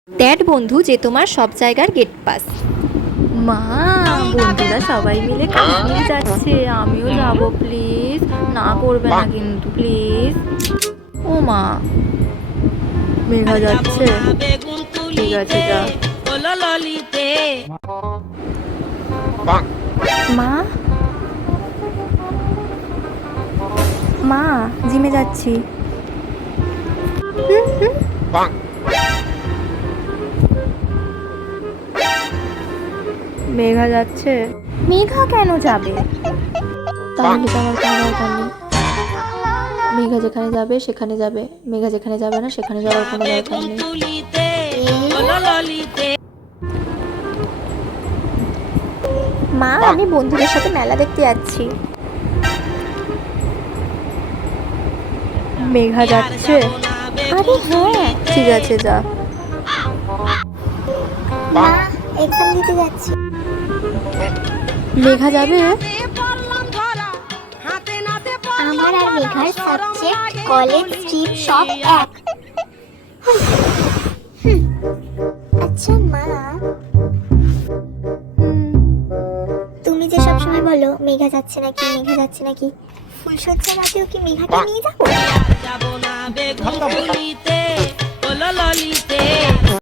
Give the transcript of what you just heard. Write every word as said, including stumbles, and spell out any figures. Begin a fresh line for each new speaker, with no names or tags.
That বন্ধু যে তোমার সব জায়গার গেট পাস।
মা, বন্ধুরা সবাই মিলে কাশ্মীর যাচ্ছে, আমিও যাব, প্লিজ না করবে না কিন্তু, প্লিজ। ও মা, মেঘা যাচ্ছে, ঠিক আছে যা। মা, মা, জিমে যাচ্ছি। হুম, হুম। মেঘা যাচ্ছে। মেঘা কেন যাবে? তাহলে তো আমার কোনো দরকার নেই। মেঘা যেখানে যাবে সেখানে যাবে, মেঘা যেখানে যাবে না সেখানে যাওয়ার কোনো দরকার নেই।
মা, আমি বন্ধুদের সাথে মেলা দেখতে যাচ্ছি।
মেঘা যাচ্ছে।
আরে হ্যাঁ,
ঠিক আছে যা।
মা, এক্সাম দিতে যাচ্ছি।
মেঘা যাবে।
আমার আর মেঘার সাবজেক্ট কলেজ ট্রিপ সব এক। হুম, আচ্ছা মা, তুমি যে সবসময় বলো মেঘা যাচ্ছে নাকি মেঘা যাচ্ছে নাকি, ফুলশয্যা রাতেও কি মেঘাকে নিয়ে যাবো?